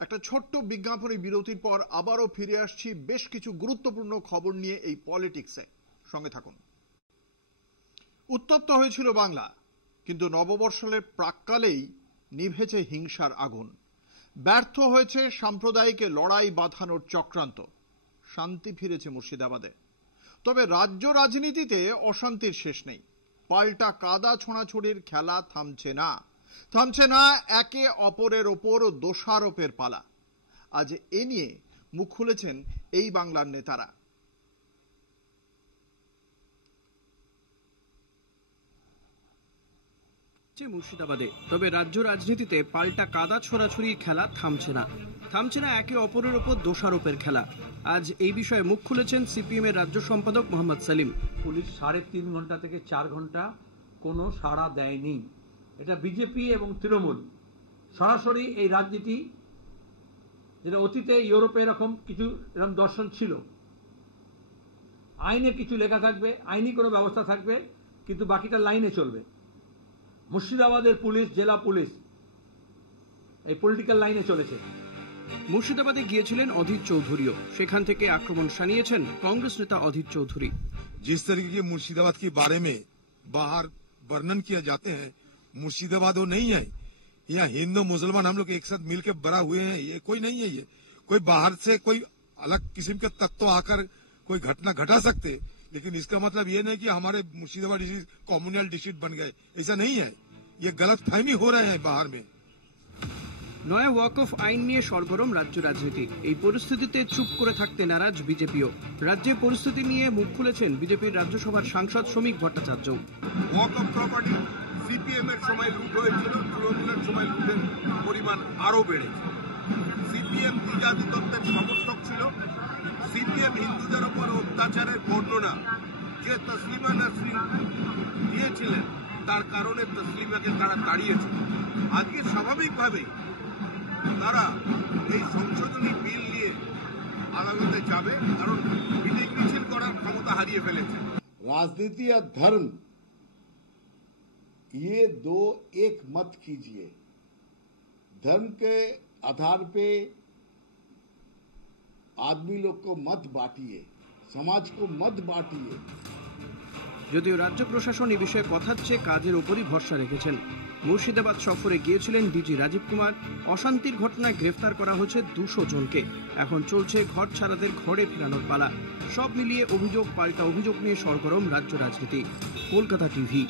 একটা ছোট্ট বিজ্ঞাপনী বিরতির পর আবারও ফিরে আসছি বেশ কিছু গুরুত্বপূর্ণ খবর নিয়ে এই পলিটিক্সে। সঙ্গে থাকুন। উত্তপ্ত হয়েছিল বাংলা, কিন্তু নববর্ষের প্রাক্কালেই নিভেছে হিংসার আগুন। ব্যর্থ হয়েছে সাম্প্রদায়িক লড়াই বাঁধানোর চক্রান্ত। শান্তি ফিরেছে মুর্শিদাবাদে। তবে রাজ্য রাজনীতিতে অশান্তির শেষ নেই। পাল্টা কাদা ছোঁড়াছুড়ির খেলা থামছে না। থামছে না একে অপরের ওপর দোষারোপের পালা। আজ এ নিয়ে মুখ খুলেছেন এই বাংলার নেতারা। মুর্শিদাবাদে তবে রাজ্য রাজনীতিতে পাল্টা কাদা ছোড়াছুড়ির খেলা থামছে না। থামছে না একে অপরের ওপর দোষারোপের খেলা। আজ এই বিষয়ে মুখ খুলেছেন সিপিএম এর রাজ্য সম্পাদক মোহাম্মদ সেলিম। পুলিশ 3.5 ঘন্টা থেকে 4 ঘন্টা কোনো সাড়া দেয়নি। এটা বিজেপি এবং তৃণমূল সরাসরি এই রাজনীতি, যেটা অতীতে ইউরোপে এরকম কিছু এরকম দর্শন ছিল। আইনে কিছু লেখা থাকবে, আইনি কোনো ব্যবস্থা থাকবে, কিন্তু বাকিটা লাইনে চলবে। মুর্শিদাবাদের পুলিশ, জেলা পুলিশ এই পলিটিক্যাল লাইনে চলেছে। মুর্শিদাবাদে গিয়েছিলেন অধীর চৌধুরীও। সেখান থেকে আক্রমণ শানিয়েছেন কংগ্রেস নেতা অধীর চৌধুরী। जिस तरीके की मुर्शिदाबाद के बारे में बाहर वर्णन किया जाते हैं, मुर्शिदाबाद वो नहीं है। यहाँ हिंदू मुसलमान हम लोग एक साथ मिलकर बड़ा हुए हैं, ये कोई नहीं है। ये कोई बाहर से कोई अलग किस्म के तत्व आकर कोई घटना घटा सकते, लेकिन इसका मतलब ये नहीं कि हमारे मुर्शिदाबाद डिस्ट्रिक्ट कम्युनल डिस्ट्रिक्ट बन गए, ऐसा नहीं है। ये गलत फहमी हो रहे हैं बाहर में। নয়া ওয়াকফ আইন নিয়ে সরগরম রাজ্য রাজনীতি। এই পরিস্থিতিতে চুপ করে থাকতে নারাজ বিজেপিও। রাজ্যের পরিস্থিতি নিয়ে মুখ খুলেছেন বিজেপির রাজ্যসভার সাংসদ শ্রমিক ভট্টাচার্য। ওয়াকফ প্রপার্টি সিপিএম এর সময় লুট হয়েছিল, তৃণমূলের সময় লুটের পরিমাণ আরো বেড়েছে। সিপিএম দ্বিজাতি তত্ত্বের সমর্থক ছিল। সিপিএম হিন্দুদের উপর অত্যাচারের বর্ণনা যে তসলিমা নাসরিন দিয়েছিলেন, তার কারণে তসলিমাকে তারা তাড়িয়েছিল। আজকে স্বাভাবিকভাবেই তারা এই সংশোধনী বিল নিয়ে আদালতে যাবে, কারণ মিটিং মিছিল করার ক্ষমতা হারিয়ে ফেলেছে। राजनीति या धर्म, ये दो एक मत कीजिए। धर्म के आधार पे आदमी लोग को मत बांटिए, समाज को मत बांटिए। যদিও রাজ্য প্রশাসন এই বিষয়ে কথার চেয়ে কাজের উপরই ভরসা রেখেছেন। মুর্শিদাবাদ সফরে গিয়েছিলেন ডিজি রাজীব কুমার। অশান্তির ঘটনায় গ্রেফতার করা হয়েছে 200 জনকে। এখন চলছে ঘর ছাড়াদের ঘরে ফেরানোর পালা। সব মিলিয়ে অভিযোগ পাল্টা অভিযোগ নিয়ে সরগরম রাজ্য রাজনীতি। কলকাতা টিভি।